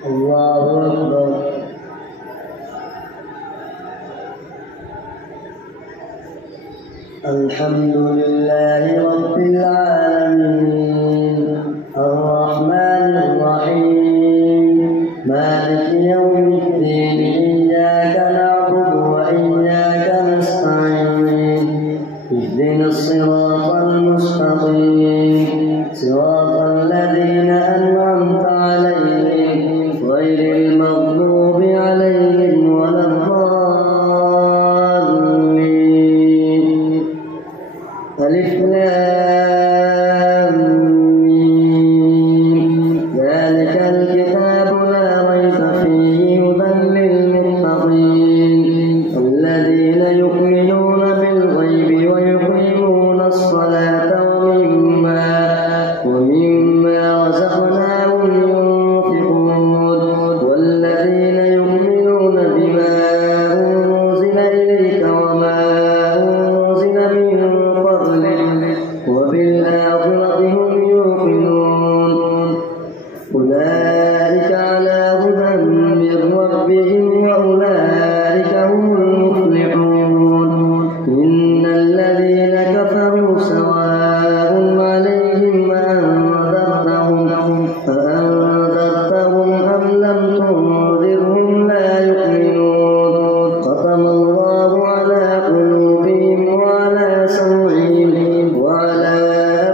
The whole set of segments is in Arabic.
الله أكبر. الحمد لله رب العالمين الرحمن الرحيم مالك يوم الدين إياك نعبد وإياك نستعين اهدنا الصراط المستقيم صراط الذين أنعمت عليهم غير المغضوب عليهم ولا الضالين. ألف لام ميم ذلك الكتاب لا ريب فيه هدى للمتقين الذين يؤمنون بالغيب ويقيمون الصلاة ومما رزقناهم ينفقون والذين يؤمنون بما أنزل إليك وما أنزل من قبلك وبالآخرة هم يوقنون أولئك على هدى من ربهم وأولئك هم المفلحون. إن الذين كفروا سواء عليهم أأنذرتهم أم لم تنذرهم لا يؤمنون. ختم الله على قلوبهم وعلى سمعهم وعلى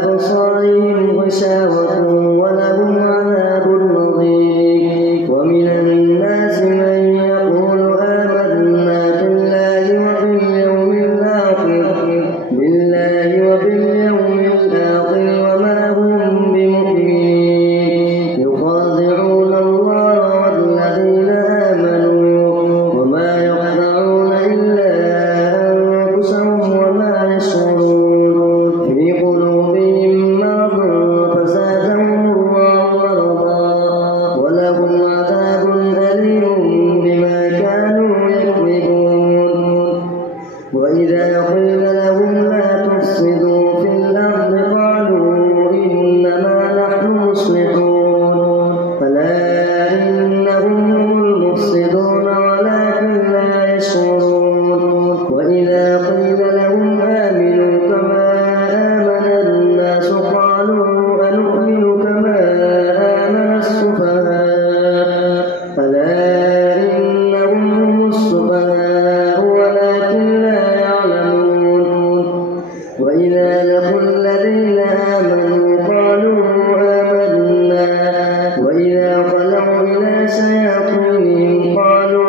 أبصارهم غشاوة ولهم عذاب عظيم. ومن الناس من يقول آمنا بالله وباليوم الآخر وما هم بمؤمنين يخادعون الله والذين آمنوا وما يخدعون إلا أنفسهم وما يشعرون. في قلوبهم مرض فزادهم الله مرضا ولهم عذاب أليم بما كانوا يكذبون. وإذا قيل لهم لا تفسدوا في الأرض قالوا إنما نحن مصلحون فلا إنهم هم المفسدون ولكن لا يشعرون. وإذا قيل لهم آمنوا كما آمن الناس قالوا أنؤمن كما آمن السفهاء ألا إنهم هم السفهاء ولكن لا يعلمون. وإذا لقوا الذين آمنوا قالوا آمنا وإذا خلوا إلى شياطينهم قالوا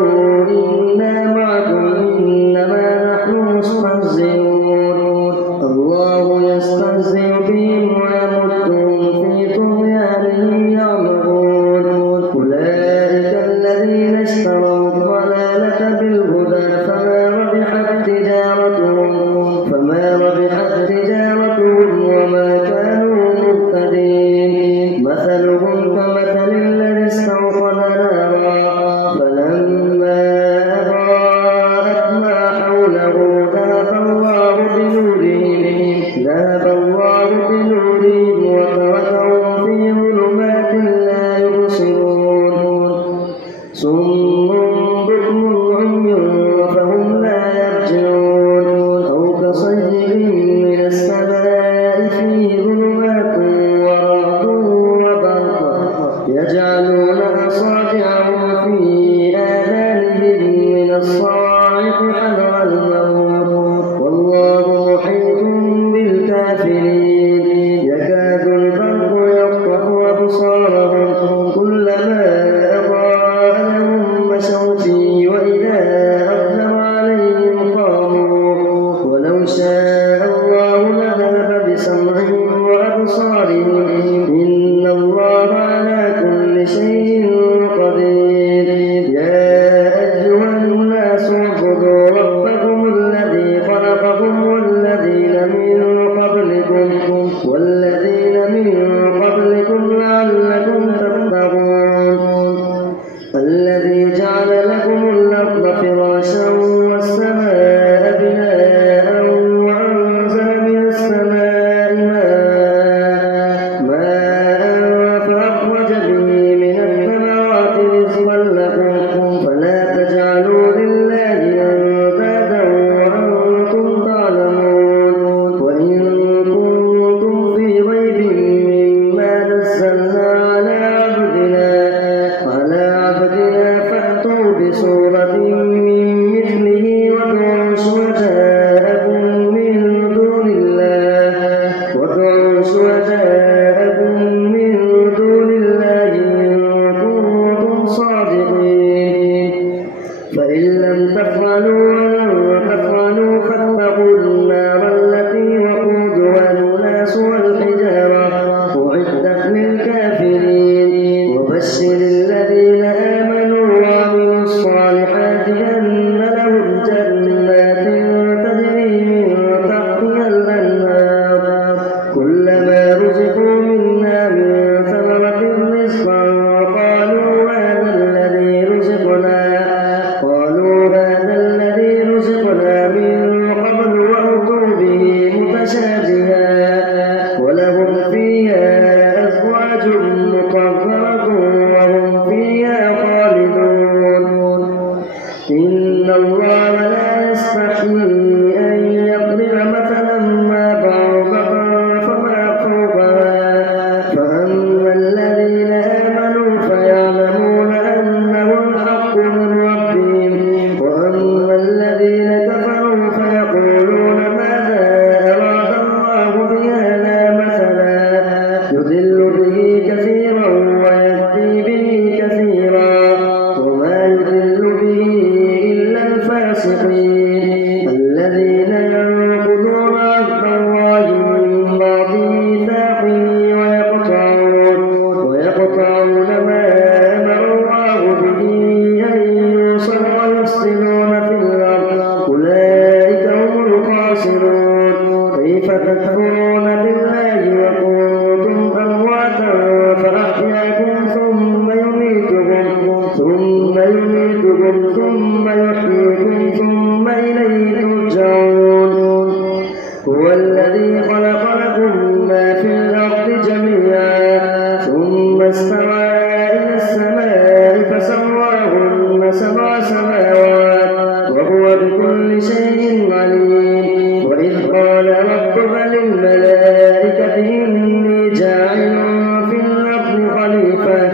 إنا معكم إنما نحن مستهزئون. الله يستهزئ بهم ويمدهم في طغيانهم يعمهون. أولئك الذين اشتروا الضلالة بالهدى فما ربحت تجارتهم وما كانوا مهتدين. مثلهم كمثل الذي استوقد نارا فلما أضاءت ما حوله ذهب الله بنورهم وتركهم في ظلمات لا يبصرون. صم بكم عمي فهم لا يرجعون. أو كصيب من السماء فيه ظلمات ورعد وبرق يجعلون أصابعهم في آذانهم من الصواعق حذر الموت والله محيط بالكافرين. يكاد البرق يخطف أبصارهم كلما أضاء لهم مشوا فيه وإذا أظلم عليهم قاموا ولو شاء الله لذهب بسمعهم وأبصارهم إن الله على كل شيء مطهرة وهم فيها خالدون إن الله لا يستحيي أن يضرب مثلا ما بعوضة فما فوقها فأما الذين آمنوا فيعلمون أنه الحق من ربهم وأما الذين كفروا فيقولون ماذا أراد الله بهذا مثلا يضل به كثيرا ويهدي به كثيرا وما يضل به إلا الفاسقين الذين ينقضون عهد الله من بعد ميثاقه ويقطعون ما أمر الله به أن يوصل ويفسدون في الأرض أولئك هم الخاسرون كيف تكفرون بالله وكنتم أمواتا فأحياكم ثم يميتكم ثم يحييكم ثم إليه ترجعون هو الذي خلق لكم ما في الأرض جميعا ثم استوى إلى السماء فسواهن 7 سماوات وهو بكل شيء عليم وإذ قال ربك للملائكة إني جاعل في الأرض خليفة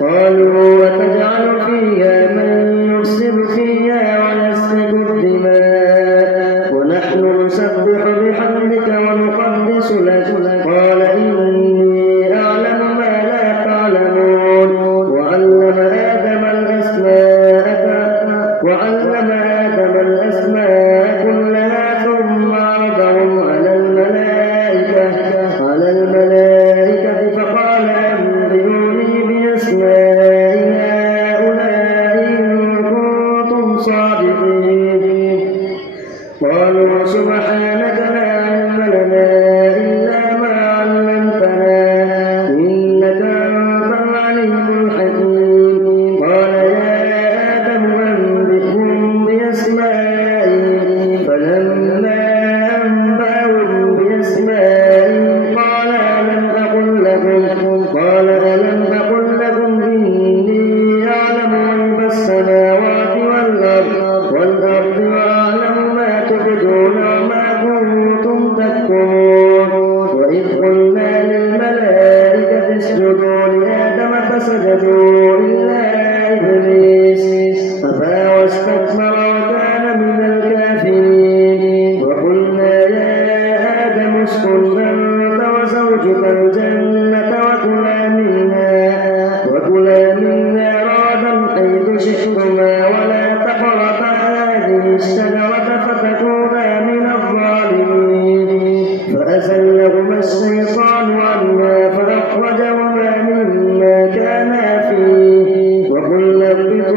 قالوا وتجعل فيها من يفسد فيها ويسفك الدماء ونحن نسبح بحمدك ونقدس لك قال إني أعلم ما لا تعلمون وعلم آدم الأسماء كلها ثم عرضهم على الملائكة فقال أنبئوني بأسماء هؤلاء إن كنتم صادقين قالوا سبحانك لا علم لنا إلا ما علمتنا إنك أنت العليم الحكيم قال يا آدم أنبئهم بأسمائهم فلما أنبأهم بأسمائهم قال ألم أقل لكم إني أعلم غيب السماوات والأرض وأعلم ما تبدون وما كنتم تكتمون وإذ قلنا للملائكة اسجدوا لآدم فسجدوا إلا إبليس أبى واستكبر وكان من الكافرين وقلنا يا آدم اسكن أنت وزوجك الجنة وكلا منها رغدا حيث شئتما ولا تقربا هذه الشجرة فتكونا من الظالمين فأزلهما الشيطان عنها فأخرجهما مما كانا فيه وقلنا اهبطوا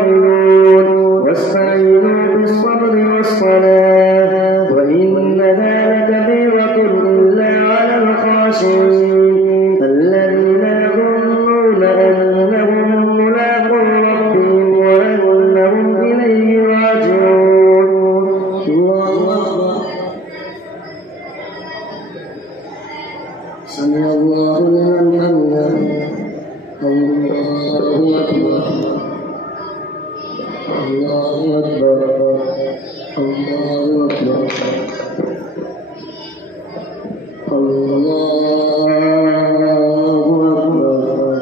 راحلون واستعينوا بالصبر والصلاة وإنها لكبيرة إلا على الخاشعين الذين يظنون أنهم ملاقو ربهم وأنهم إليه راجعون. الله أكبر. سمع الله لمن حمده. الله أكبر. الله أكبر. الله أكبر. الله أكبر.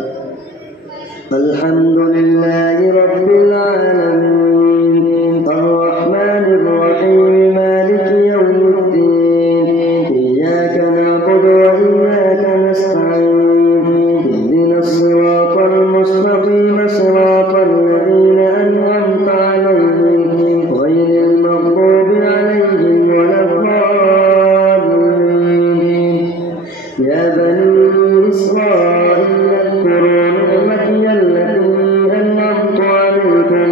الحمد لله رب العالمين الرحمن الرحيم مالك يوم الدين إياك نعبد وإياك نستعين اهدنا الصراط المستقيم صراط الذين أنعمت عليهم غير المغضوب عليهم ولا الضالين. يا بني إسرائيل اذكروا نعمتي التي أنعمت عليكم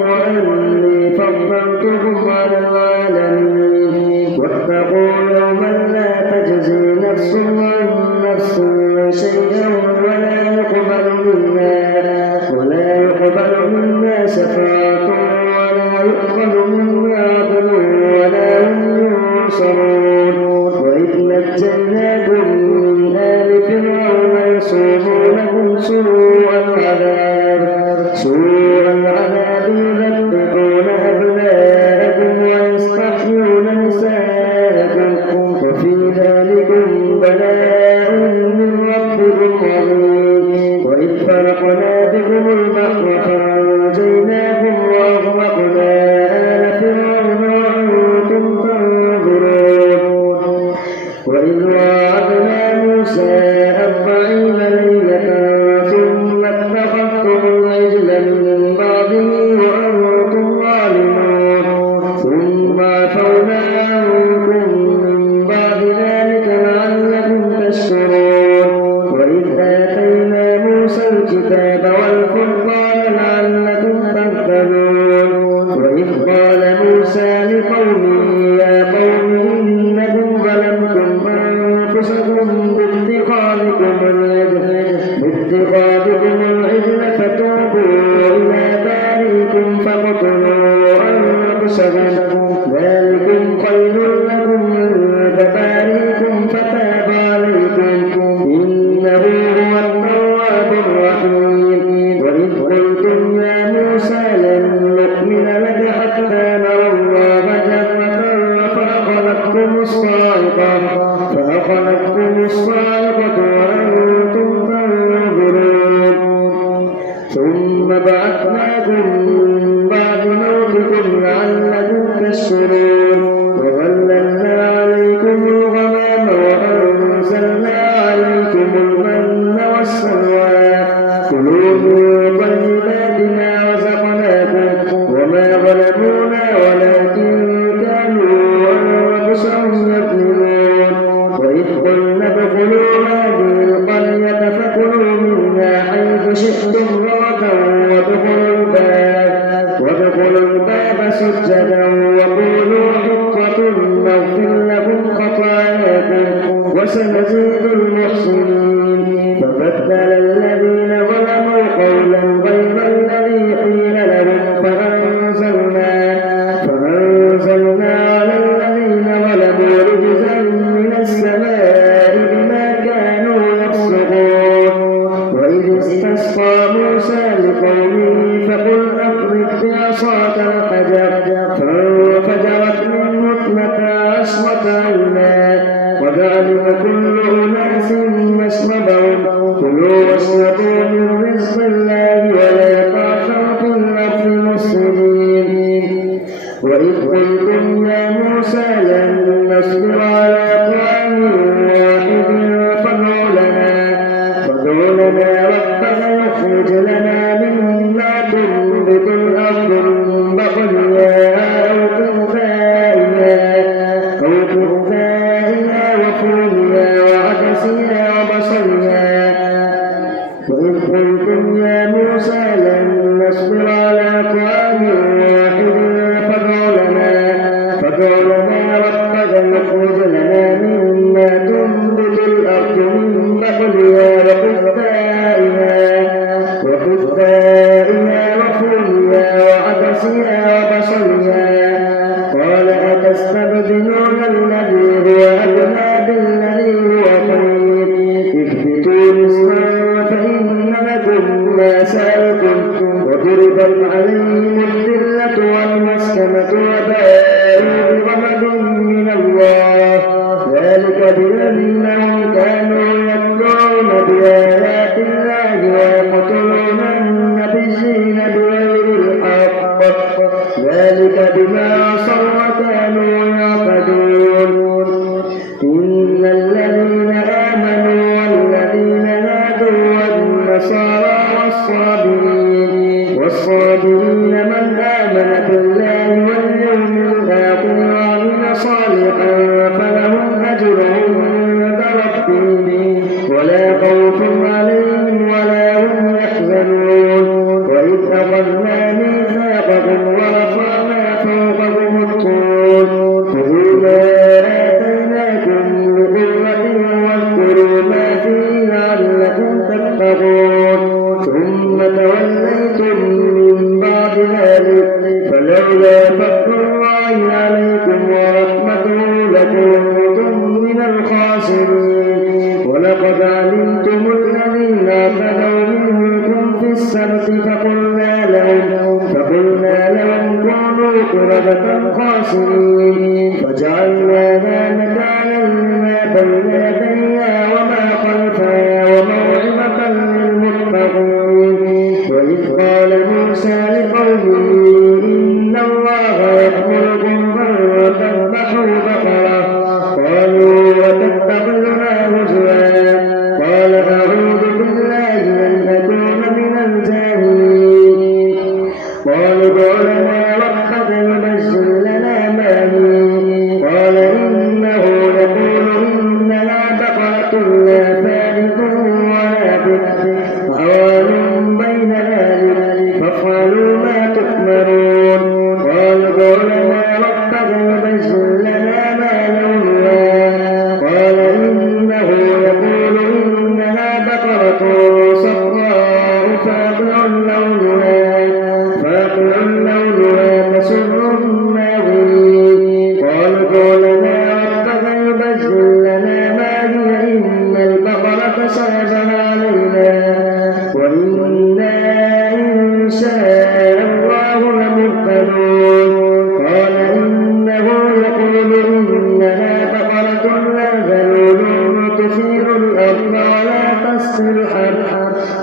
وأني فضلتكم على العالمين واتقوا يوما لا تجزي نفس عن نفس شيئا ولا يقبل منا شفاعة ولا يؤخذ منا عدل ولا هم ينصرون. وإذ نجيناكم من آل فرعون يسومونكم سوء العذاب يذبحون أبناءكم ويستحيون نساءكم وفي ذلكم بلاء من ربكم عظيم. وإذ فرقنا بكم البحر فأنجيناكم وأغرقنا آل فرعون وأنتم تنظرون. وإذ وعدنا موسى 40 ليلة ثم اتخذتم العجل من بعده وأنتم ظالمون ثم عفونا عنكم من بعد ذلك لعلكم تشكرون. وإذ آتينا موسى الكتاب والفرقان لعلكم تهتدون. وإذ قال موسى لقومه يا قوم إنكم ظلمتم أنفسكم باتخاذكم العجل فتوبوا إلى بارئكم فاقتلوا أنفسكم ذلكم خير لكم عند بارئكم فتاب عليكم إنه هو التواب الرحيم. وإذ قلتم يا موسى لن نؤمن لك حتى نرى الله جهرة فأخذتكم الصاعقة وأنتم تنظرون. ثم بعثناكم من بعد موتكم لعلكم تشكرون. وظللنا عليكم الغمام وأنزلنا عليكم المن والسلوى كلوا من طيبات ما رزقناكم وما ظلمونا ولكن كانوا أنفسهم يظلمون. وإذ قلنا ادخلوا هذه القرية فكلوا منها حيث شئتم رغدا وادخلوا الباب سجدا وقولوا حطة نغفر لكم خطاياكم وسنزيد المحسنين. فبدل الذين ظلموا قولا غير الذي قيل لهم فأنزلنا على الذين ظلموا رجزا من السماء بما كانوا يفسقون. وإذ استسقى موسى لقومه فقل أضرب بعصاك الحجر فانفجرت منه 12 عينا قد علم كل أناس مشربهم كلوا واشربوا من رزق الله ولا تعثوا في الأرض مفسدين. وإذ قلتم يا موسى لن نصبر على طعام واحد فادع لنا ربك يخرج لنا مما تنبت الأرض من بقلها أو قثائها وفومها وعدسها وبصلها. وإذ قلتم يا موسى لا وضربت عليهم الذلة والمسكنة وباءوا بغضب من الله ذلك بأنهم كانوا يكفرون بآيات الله ويقتلون النبيين بغير الحق ذلك بما عصوا وكانوا يعتدون إن الذين آمنوا والذين هادوا والنصارى والصابرين من آمن بالله واليوم الآخر وعمل صالحا فلهم أجرهم عند ربهم ولا خوف عليهم ولا هم يحزنون وإذ أخذنا ميثاقكم ورفعنا فوقكم الطور خذوا ما آتيناكم بقوة واذكروا ما فيه لعلكم تتقون ثم توليتم من بعد ذلك فلولا فضل الله عليكم ورحمته لكنتم من الخاسرين ولقد علمتم الذين اعتدوا منكم في السبت فقلنا لهم كونوا قردة خاسرين فجعلناها نكالا لما بين يديها وما خلفها وموعظة للمتقين وإذ قال موسى لقومه إن الله يأمركم أن تذبحوا بقرة قالوا وتتخذنا هزوا قال أعوذ بالله أن أكون من الجاهلين قالوا ادع لنا ربك يبين لنا ما هي قال إنه يقول إنها بقرة لا فارض ولا بكر عوان بين ذلك فافعلوا ما تؤمرون قالوا ادع لنا ربك يبين لنا ما لونها قال إنه يقول إنها بقرة صفراء فاقع لونها تسر الناظرين قالوا ادع لنا ربك يبين لنا ما هي إن البقرة صعبا علينا وإنا إن شاء الله لمهتدون قال إنه يقول إنها بقرة لا ذلول تثير الأرض ولا تسقي الحرث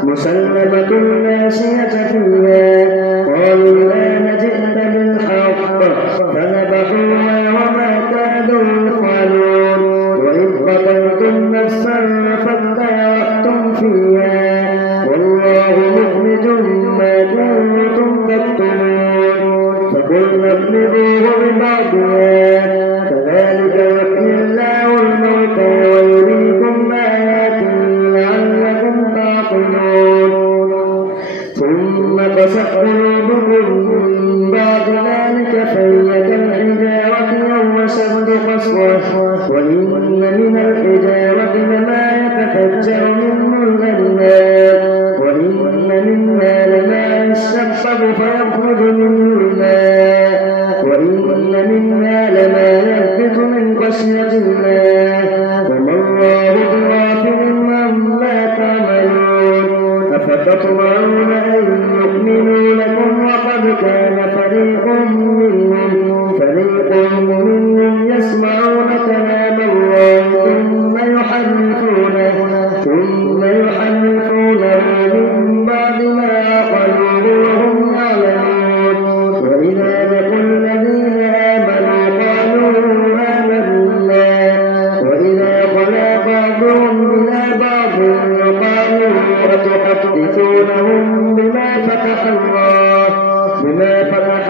مسلمة لا شية فيها قالوا الآن جئت بالحق فذبحوها وما كادوا يفعلون وإذ قتلتم نفسا فادارأتم فيها والله مخرج ما كنتم تكتمون فقلنا اضربوه ببعضها كذلك يحيي الله الموتى ويريكم آياته لعلكم تعقلون ثم قست قلوبكم من بعد ذلك فهي كالحجارة أو أشد قسوة وإن من الحجارة لما يتفجر منه الأنهار وإن منها لما يشقق فيخرج منه الماء وإن منها لما يهبط من خشية الله وما الله بغافل عما تعملون أفتطمعون أن يؤمنوا لكم وقد كان فريق منهم يسمعون كلام الله ثم يحرفونه من بعد ما عقلوه وهم يعلمون وإذا لقوا الذين آمنوا قالوا آمنا وإذا خلا بعضهم إلى بعض قالوا أتحدثونهم بما فتح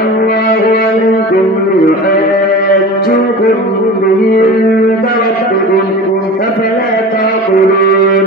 الله عليكم ليحاجوكم به عند ربكم أفلا تعقلون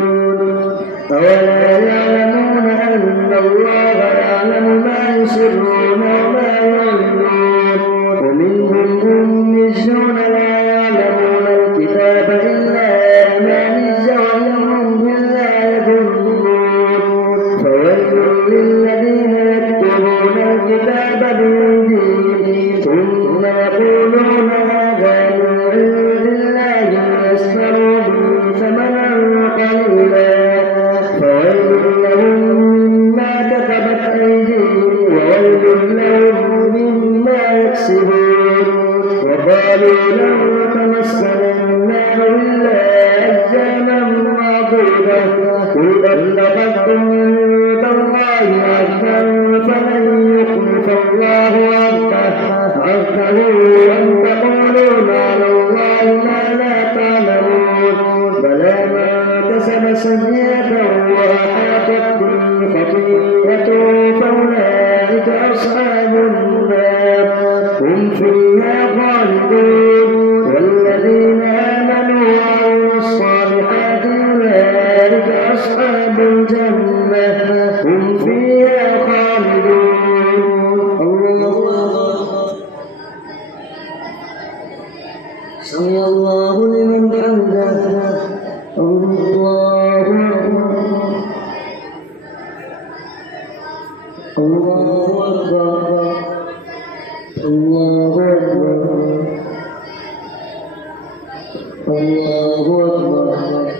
أولا يعلمون أن الله يعلم ما يسرون وما يعلنون ومنهم أميون لا يعلمون الكتاب إلا أماني وإنهم بالله يظنون فويل للذين يكتبون الكتاب بأيديهم ثم يقولون هذا من عند الله ليشتروا به ثمنا قليلا فويل لهم مما كتبت الله أكبر